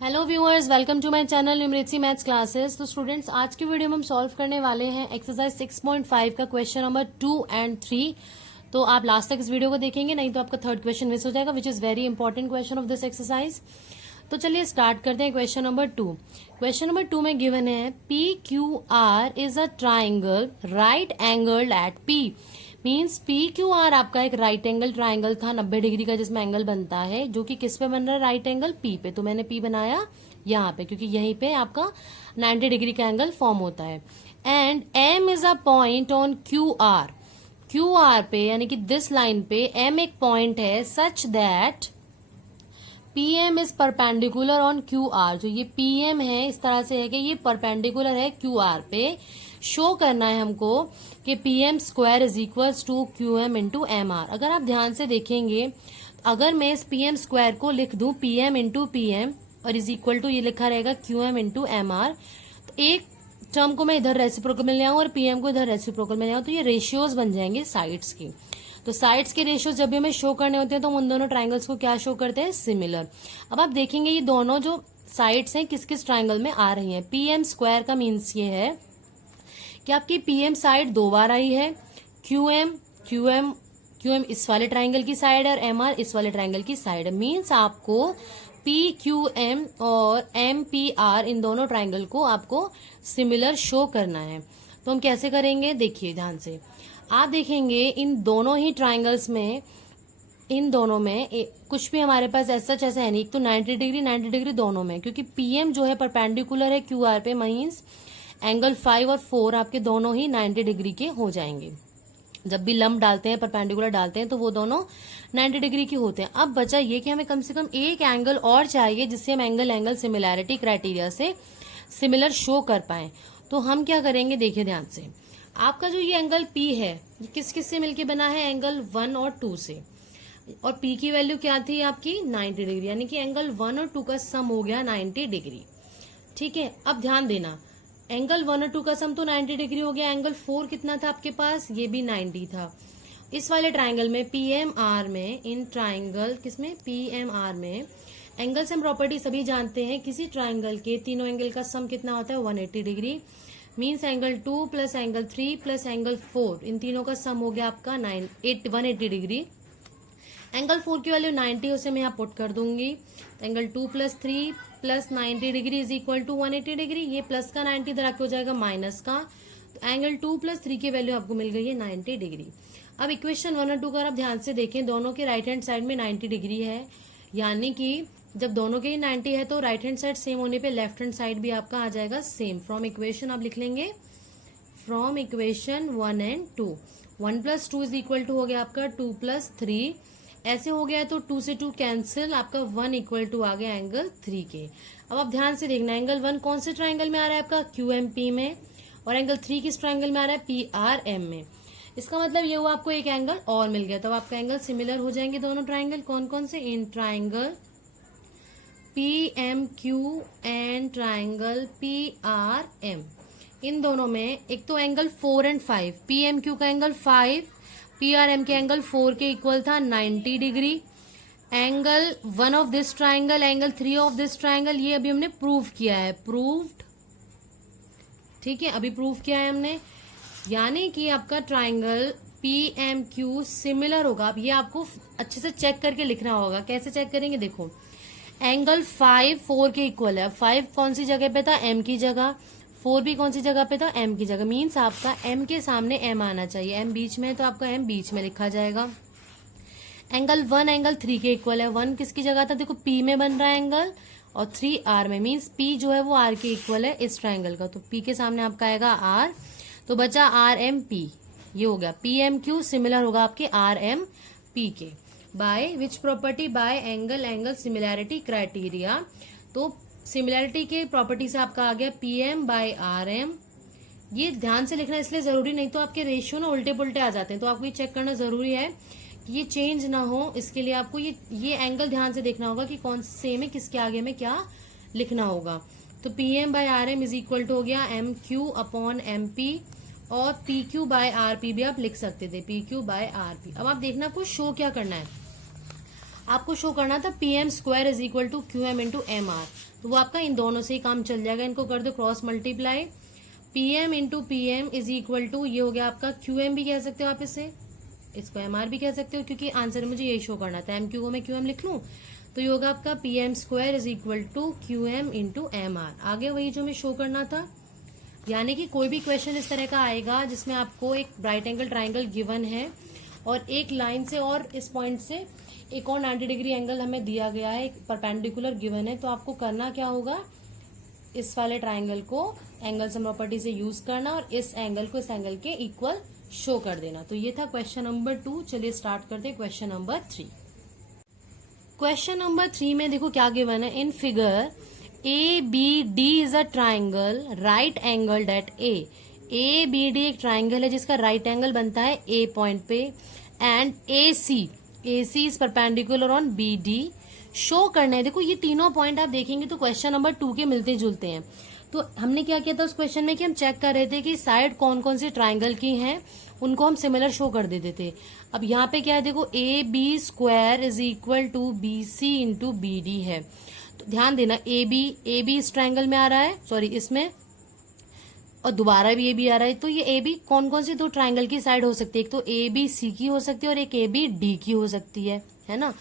Hello viewers, welcome to my channel numeracy maths classes. तो students, आज की video में हम सॉल्व करने वाले हैं एक्सरसाइज 6.5 का क्वेश्चन नंबर 2 एंड 3। तो आप लास्ट तक इस वीडियो को देखेंगे, नहीं तो आपका थर्ड क्वेश्चन मिस हो जाएगा, which is very important question of this exercise. तो चलिए स्टार्ट करते हैं क्वेश्चन नंबर 2। क्वेश्चन नंबर 2 में गिवन है PQR is a triangle right angled at P। Means PQR आपका एक राइट एंगल ट्राइंगल था 90 डिग्री का, जिसमें एंगल बनता है, जो कि किस पे बन रहा है? राइट एंगल P पे। तो मैंने P बनाया यहाँ पे, क्योंकि यहीं पे आपका 90 डिग्री का एंगल फॉर्म होता है। And M is a point on QR पे, यानी कि दिस लाइन पे M एक पॉइंट है such that PM is perpendicular on QR। जो ये PM है इस तरह से है कि ये परपेंडिकुलर है QR पे। शो करना है हमको कि PM square is equals to QM into MR। अगर आप ध्यान से देखेंगे, अगर मैं इस PM स्क्वायर को लिख दूं PM इंटू PM और इज इक्वल टू ये लिखा रहेगा QM इंटू MR, तो एक टर्म को मैं इधर रेसिप्रोकल में ले आऊं और PM को इधर रेसिप्रोकल में ले आऊं, तो ये रेशियोज बन जाएंगे साइड्स की। तो साइड्स के रेशियोज जब भी हमें शो करने होते हैं तो हम उन दोनों ट्राइंगल्स को क्या शो करते हैं? सिमिलर। अब आप देखेंगे ये दोनों जो साइड्स हैं किस किस ट्राइंगल में आ रही हैं। PM स्क्वायर का मीन्स ये है कि आपकी PM साइड 2 बार आई है, QM इस वाले ट्राइंगल की साइड है और MR इस वाले ट्राइंगल की साइड है। मीन्स आपको PQM और MPR इन दोनों ट्राइंगल को आपको सिमिलर शो करना है। तो हम कैसे करेंगे? देखिए ध्यान से, आप देखेंगे इन दोनों ही ट्राइंगल्स में, इन दोनों में कुछ भी हमारे पास ऐसा है नहीं। एक तो 90 डिग्री दोनों में, क्योंकि PM जो है परपेंडिकुलर है QR पे, मीन्स एंगल 5 और 4 आपके दोनों ही 90 डिग्री के हो जाएंगे। जब भी लंब डालते हैं, परपेंडिकुलर डालते हैं, तो वो दोनों 90 डिग्री के होते हैं। अब बचा ये कि हमें कम से कम एक एंगल और चाहिए जिससे हम एंगल सिमिलैरिटी क्राइटेरिया से सिमिलर शो कर पाए। तो हम क्या करेंगे? देखिए ध्यान से, आपका जो ये एंगल P है, ये किस किस से मिलके बना है? एंगल 1 और 2 से। और P की वैल्यू क्या थी आपकी? 90 डिग्री, यानी कि एंगल 1 और 2 का सम हो गया 90 डिग्री। ठीक है, अब ध्यान देना, एंगल 1 और 2 का सम तो 90 डिग्री हो गया। एंगल 4 कितना था आपके पास? ये भी 90 था। इस वाले ट्राइंगल में PMR में, इन ट्राइंगल किसमें? PMR में एंगल सम प्रॉपर्टी सभी जानते हैं। किसी ट्राइंगल के तीनों एंगल का सम कितना होता है? 180 degree. Means angle 2 plus angle 3 plus angle 4, इन तीनों का सम हो गया आपका 180 डिग्री। एंगल 4 की वैल्यू 90, उसे मैं यहाँ पुट कर दूंगी। Angle 2 plus 3 plus 90 degree is equal to 180 degree. ये प्लस का 90 इधर आके हो जाएगा माइनस का। तो एंगल 2 प्लस 3 की वैल्यू आपको मिल गई है 90 डिग्री। अब इक्वेशन 1 और 2 का आप ध्यान से देखें, दोनों के राइट हैंड साइड में 90 डिग्री है, यानी कि जब दोनों के ही 90 है तो राइट हैंड साइड सेम होने पे लेफ्ट हैंड साइड भी आपका आ जाएगा सेम। फ्रॉम इक्वेशन आप लिख लेंगे, from equation 1 and 2, 1 plus 2 is equal to हो गया आपका 2 प्लस 3। ऐसे हो गया तो 2 से 2 कैंसिल, आपका 1 इक्वल टू आ गया एंगल 3 के। अब आप ध्यान से देखना, एंगल 1 कौन से ट्राइंगल में आ रहा है? आपका QMP में। और एंगल 3 किस ट्राइंगल में आ रहा है? PRM में। इसका मतलब ये हुआ आपको एक एंगल और मिल गया। तो आपका एंगल सिमिलर हो जाएंगे दोनों ट्राइंगल। कौन कौन से? In triangle PMQ and triangle PRM। इन दोनों में एक तो एंगल 4 एंड 5, PMQ का एंगल 5, PRM के एंगल 4 के इक्वल था 90 degree. Angle 1 of this triangle, angle 3 of this triangle, ये अभी हमने प्रूव किया है, प्रूव्ड। ठीक है, अभी प्रूव किया है हमने, यानी कि आपका ट्राइंगल PMQ सिमिलर होगा। अब ये आपको अच्छे से चेक करके लिखना होगा। कैसे चेक करेंगे? देखो, एंगल 5 4 के इक्वल है। 5 कौन सी जगह पे था? M की जगह। 4 भी कौन सी जगह पे था? M की जगह। मीन्स आपका M के सामने M आना चाहिए। M बीच में है तो आपका M बीच में लिखा जाएगा। एंगल 1 एंगल 3 के इक्वल है। 1 किसकी जगह था? देखो P में बन रहा है एंगल, और 3 R में। मीन्स P जो है वो R के इक्वल है इस ट्राइंगल का। तो P के सामने आपका आएगा R, तो बचा RMP। ये हो गया PMQ सिमिलर होगा आपके RMP के। By which property? Bye angle similarity criteria. तो सिमिलैरिटी के प्रॉपर्टी से आपका आ गया PM बाय RM। ये ध्यान से लिखना इसलिए जरूरी, नहीं तो आपके रेशियो ना उल्टे पुल्टे आ जाते हैं। तो आपको ये चेक करना जरूरी है कि ये चेंज ना हो, इसके लिए आपको ये एंगल ध्यान से देखना होगा कि कौन से सेम है, किसके आगे में क्या लिखना होगा। तो PM by RM is equal to हो गया MQ अपॉन MP, और PQ बाय RP भी आप लिख सकते थे, PQ बाय RP। अब आप देखना आपको शो क्या करना है। आपको शो करना था PM square is equal to QM into MR, तो वो आपका इन दोनों से ही काम चल जाएगा। इनको कर दो cross multiply, PM into PM is equal to ये हो गया आपका QM भी कह सकते हो आप इसे, इसको MR भी कह सकते हो, क्योंकि आंसर मुझे यही शो करना था। MQ को मैं QM लिख लूं तो ये होगा आपका PM square is equal to QM into MR। आगे वही जो हमें शो करना था, यानी कि कोई भी क्वेश्चन इस तरह का आएगा जिसमें आपको एक राइट एंगल ट्राइंगल गिवन है और एक लाइन से और इस पॉइंट से एक और 90 डिग्री एंगल हमें दिया गया है, एक परपेंडिकुलर गिवन है, तो आपको करना क्या होगा, इस वाले ट्राइंगल को एंगल सम प्रॉपर्टी से यूज करना और इस एंगल को इस एंगल के इक्वल शो कर देना। तो ये था क्वेश्चन नंबर 2। चलिए स्टार्ट करते हैं क्वेश्चन नंबर 3। क्वेश्चन नंबर 3 में देखो क्या गिवन है, in figure ABD is a triangle right angled at ABD एक ट्राइंगल है जिसका राइट एंगल बनता है A पॉइंट पे, and AC is perpendicular on BD। Show करना है, देखो ये तीनों पॉइंट आप देखेंगे तो क्वेश्चन नंबर 2 के मिलते जुलते हैं। तो हमने क्या किया था उस क्वेश्चन में कि हम चेक कर रहे थे कि साइड कौन कौन सी ट्राइंगल की हैं, उनको हम सिमिलर शो कर देते थे। अब यहाँ पे क्या है, देखो AB square is equal to BC into BD है। तो ध्यान देना, AB इस ट्राइंगल में आ रहा है, सॉरी इसमें, और दोबारा भी AB आ रहा है। तो ये AB कौन कौन सी दो ट्राइंगल की साइड हो सकती है, एक तो ABC की हो सकती है और एक ABD की हो सकती है ना।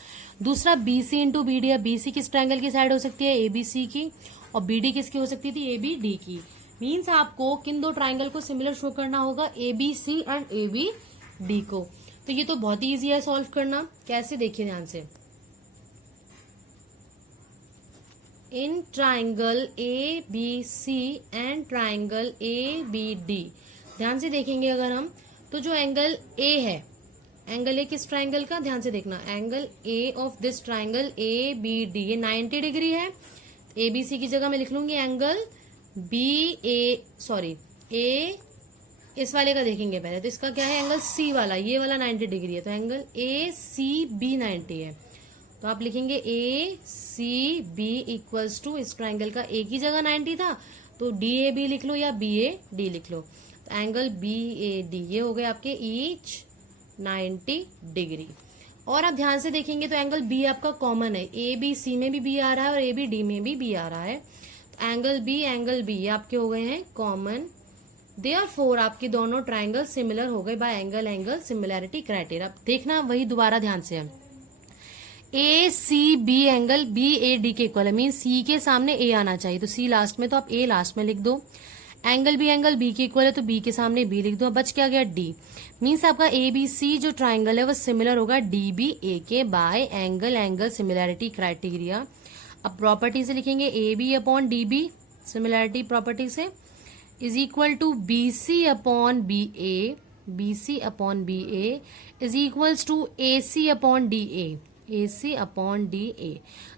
दूसरा BC इंटू BD है, BC किस ट्राइंगल की साइड हो सकती है, ABC की, और BD किसकी हो सकती थी, ABD की। मीन्स आपको किन दो ट्राइंगल को सिमिलर शो करना होगा, ABC एंड ABD को। तो ये तो बहुत ही ईजी है सॉल्व करना। कैसे, देखिए ध्यान से, in triangle ABC and triangle ABD, ध्यान से देखेंगे अगर हम, तो जो एंगल A है, एंगल A किस ट्राइंगल का, ध्यान से देखना, angle A of this triangle ABD ये 90 डिग्री है। ABC की जगह मैं लिख लूंगी एंगल A, इस वाले का देखेंगे पहले, तो इसका क्या है, एंगल C वाला, ये वाला 90 डिग्री है, तो एंगल ACB 90 है। तो आप लिखेंगे ACB इक्वल्स टू, इस ट्राइंगल का A की जगह 90 था तो DAB लिख लो या BAD लिख लो, तो एंगल BAD ये हो गए आपके ईच 90 डिग्री। और आप ध्यान से देखेंगे तो एंगल B आपका कॉमन है, ABC में भी B आ रहा है और ABD में भी B आ रहा है, तो एंगल B ये आपके हो गए हैं कॉमन। देयरफॉर आपके दोनों ट्राइंगल सिमिलर हो गए बाय एंगल सिमिलैरिटी क्राइटेरिया। देखना वही दोबारा ध्यान से है, ACB एंगल BAD के इक्वल है, मीन C के सामने A आना चाहिए, तो C लास्ट में, तो आप A लास्ट में लिख दो। एंगल B के इक्वल है तो B के सामने B लिख दो। बच क्या गया D, मीन्स आपका ABC जो ट्राइंगल है वो सिमिलर होगा DBA के बाय एंगल सिमिलैरिटी क्राइटेरिया। अब प्रॉपर्टी से लिखेंगे AB upon DB, similarity property से, is equal to BC upon BA is equals to AC upon DA।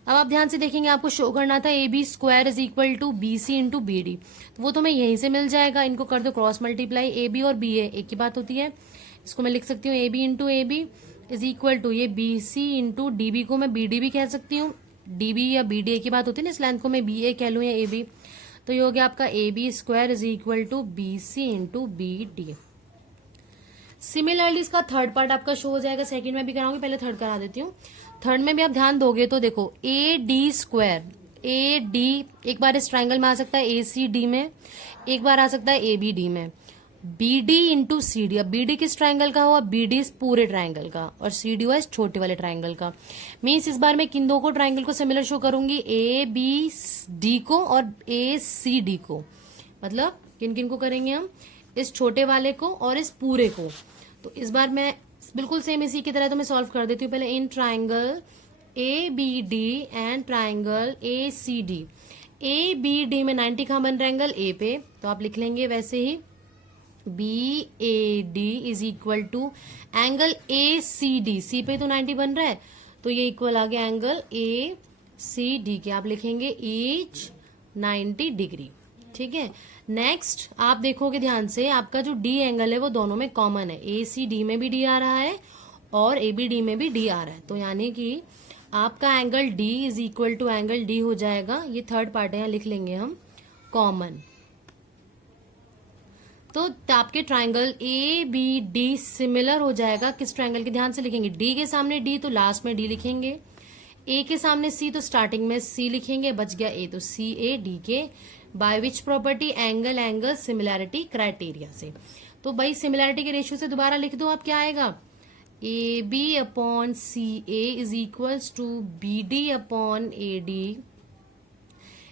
अब आप ध्यान से देखेंगे, आपको शो करना था AB square is equal to BC into BD, तो वो तो मैं यहीं से मिल जाएगा। इनको कर दो क्रॉस मल्टीप्लाई, AB और BA एक ही बात होती है, इसको मैं लिख सकती हूँ AB into AB is equal to ये BC इंटू DB को मैं BD भी कह सकती हूँ, DB या BD एक ही बात होती है ना, इस लाइन को मैं BA कह लूँ या AB। तो ये हो गया आपका AB square is equal to BC into BD। Similarly इसका थर्ड पार्ट आपका शो हो जाएगा, सेकंड में भी कराऊंगी, पहले थर्ड करा देती हूँ। थर्ड में भी आप ध्यान दोगे तो देखो AD स्क्वायर, AD एक बार इस ट्राइंगल में आ सकता है ACD में, एक बार आ सकता है ABD में, BD इंटू CD। अब BD किस ट्राइंगल का हुआ, BD इस पूरे ट्राइंगल का, और CD हुआ इस छोटे वाले ट्राइंगल का। मीन्स इस बार मैं किन दो को ट्राइंगल को सिमिलर शो करूंगी, ABD को और ACD को, मतलब किन किन को करेंगे हम, इस छोटे वाले को और इस पूरे को। तो इस बार मैं बिल्कुल सेम इसी की तरह तो मैं सॉल्व कर देती हूँ। पहले in triangle ABD and triangle ACD, ABD में 90 का बन रहा है एंगल A पे, तो आप लिख लेंगे वैसे ही BAD is equal to angle ACD, C पे तो 90 बन रहा है तो ये इक्वल आ गया एंगल ACD के, आप लिखेंगे ईच 90 डिग्री। ठीक है, नेक्स्ट आप देखोगे ध्यान से, आपका जो D एंगल है वो दोनों में कॉमन है, ACD में भी D आ रहा है और ABD में भी D आ रहा है, तो यानी कि आपका angle D is equal to angle D हो जाएगा, ये थर्ड पार्ट है, यहाँ लिख लेंगे हम कॉमन। तो आपके ट्राइंगल ABD सिमिलर हो जाएगा किस ट्राइंगल के, ध्यान से लिखेंगे D के सामने D, तो लास्ट में D लिखेंगे, ए के सामने सी, तो स्टार्टिंग में सी लिखेंगे, बच गया ए, तो सी ए डी के। By which property? Angle similarity criteria से। तो भाई सिमिलैरिटी के रेशियो से दोबारा लिख दो, अब क्या आएगा? A B upon C A is equals to B D upon A D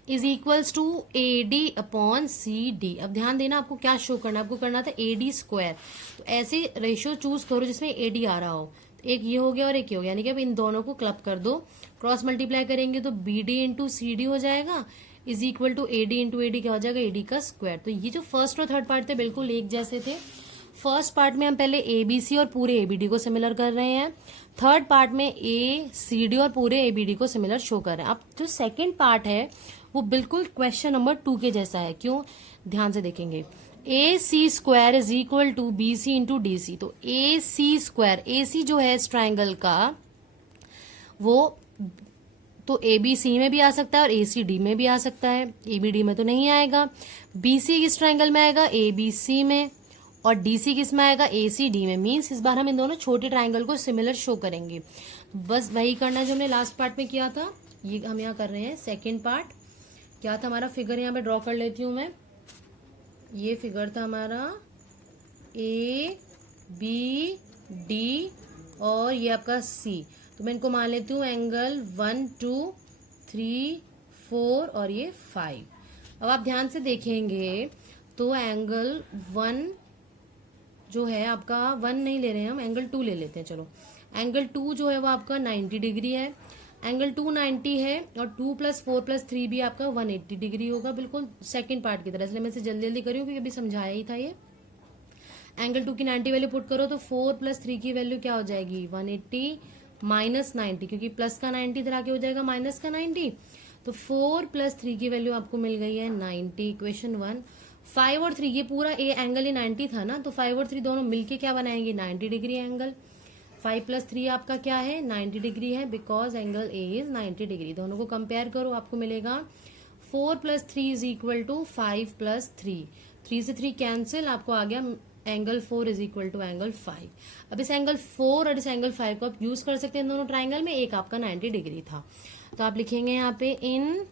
is equals to A D upon C D. अब ध्यान देना, आपको क्या शो करना, आपको करना था ए डी स्क्वायर। तो ऐसे रेशियो चूज करो जिसमें ए डी आ रहा हो। तो एक ये हो गया और एक ये हो गया, यानी कि अब इन दोनों को क्लब कर दो, क्रॉस मल्टीप्लाई करेंगे तो B D into C D हो जाएगा, is equal to A D into A D क्या हो जाएगा? ए डी का स्क्वायर। तो ये जो फर्स्ट और थर्ड पार्ट थे बिल्कुल एक जैसे थे। फर्स्ट पार्ट में हम पहले ए बी सी और पूरे ए बी डी को सिमिलर कर रहे हैं, थर्ड पार्ट में ए सी डी और पूरे ए बी डी को सिमिलर शो कर रहे हैं। अब जो सेकेंड पार्ट है वो बिल्कुल क्वेश्चन नंबर 2 के जैसा है। क्यों? ध्यान से देखेंगे। A C square is equal to B C into D C. तो ए सी स्क्वायर, ए सी जो है इस ट्राइंगल का, वो तो ए बी सी में भी आ सकता है और ए सी डी में भी आ सकता है, ए बी डी में तो नहीं आएगा। बी सी किस ट्राइंगल में आएगा? ए बी सी में। और डी सी किस में आएगा? ए सी डी में। मीन्स इस बार हम इन दोनों छोटे ट्राइंगल को सिमिलर शो करेंगे। बस वही करना है जो हमने लास्ट पार्ट में किया था, ये हम यहाँ कर रहे हैं। सेकेंड पार्ट क्या था हमारा? फिगर यहाँ पे ड्रॉ कर लेती हूँ मैं। ये फिगर था हमारा ए बी डी और ये आपका सी। तो मैं इनको मान लेती हूँ एंगल 1 2 3 4 और ये 5। अब आप ध्यान से देखेंगे तो एंगल 1 जो है आपका, 1 नहीं ले रहे हैं हम, एंगल 2 ले लेते हैं। चलो, एंगल 2 जो है वो आपका 90 डिग्री है, एंगल 2 90 है, और 2 + 4 + 3 भी आपका 180 डिग्री होगा, बिल्कुल सेकंड पार्ट की तरह। इसलिए मैं इसे जल्दी जल्दी करी हूँ क्योंकि अभी समझाया ही था ये। एंगल 2 की 90 वैल्यू पुट करो तो 4 + 3 की वैल्यू क्या हो जाएगी? 180 माइनस 90, क्योंकि प्लस का 90 इधर आके हो जाएगा माइनस का 90। तो 4 + 3 की वैल्यू आपको मिल गई है 90, इक्वेशन 1। 5 और 3, ये पूरा ए एंगल ही 90 था ना, तो 5 और 3 दोनों मिलके क्या बनाएंगे? 90 डिग्री एंगल। 5 + 3 आपका क्या है? 90 डिग्री है, because angle A is 90 degree. दोनों को कंपेयर करो, आपको मिलेगा 4 + 3 इज इक्वल टू 5 + 3। 3 से 3 कैंसिल, आपको आ गया angle 4 is equal to angle 5। अब इस एंगल 4 और इस एंगल 5 को आप यूज कर सकते हैं दोनों ट्राइंगल में। एक आपका 90 डिग्री था, तो आप लिखेंगे यहाँ पे in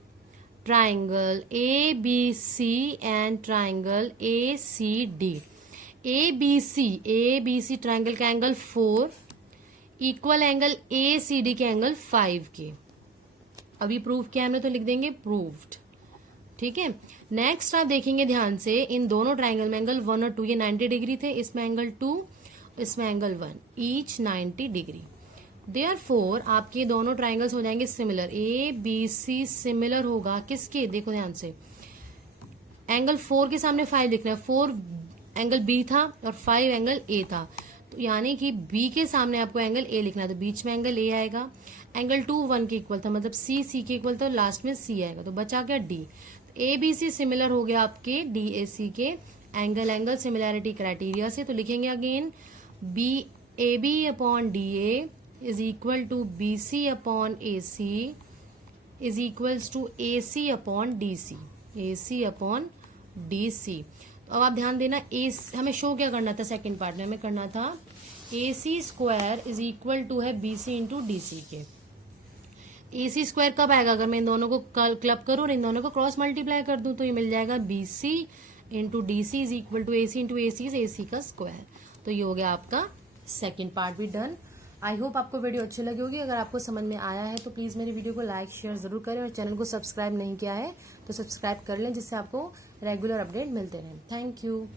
triangle A B C and triangle A C D. A B C triangle का angle 4 equal angle A C D के एंगल 5 के। अभी प्रूव किया हमने तो लिख देंगे प्रूव्ड। ठीक है, नेक्स्ट आप देखेंगे ध्यान से, इन दोनों ट्राइंगल में एंगल 1 और 2 ये 90 डिग्री थे, इसमें एंगल 2, इसमें एंगल 1, ईच 90 डिग्री। देयरफॉर आपके दोनों ट्राइंगल्स हो जाएंगे similar. A B C similar होगा किसके? देखो ध्यान से, एंगल 4 के सामने 5 लिखना है। 4 एंगल बी था और 5 एंगल ए था, तो यानी कि बी के सामने आपको एंगल ए लिखना है, तो बीच में एंगल ए आएगा। एंगल 2 1 के इक्वल था, मतलब सी के इक्वल था, लास्ट में सी आएगा, तो बचा गया D. A B C similar हो गया आपके डी ए सी के एंगल सिमिलैरिटी क्राइटेरिया से। तो लिखेंगे again B A B upon D A is equal to B C upon A C is equals to A C upon D C, A C upon D C. तो अब आप ध्यान देना, हमें show क्या करना था? सेकंड पार्ट में हमें करना था A C square is equal to है B C into D C के। ए सी स्क्वायर कब आएगा? अगर मैं इन दोनों को क्लब करूं और इन दोनों को क्रॉस मल्टीप्लाई कर दूं तो ये मिल जाएगा B C into D C is equal to A C into A C का स्क्वायर। तो ये हो गया आपका सेकेंड पार्ट भी डन। आई होप आपको वीडियो अच्छी लगी होगी। अगर आपको समझ में आया है तो प्लीज मेरी वीडियो को लाइक शेयर जरूर करें, और चैनल को सब्सक्राइब नहीं किया है तो सब्सक्राइब कर लें, जिससे आपको रेगुलर अपडेट मिलते रहें। Thank you.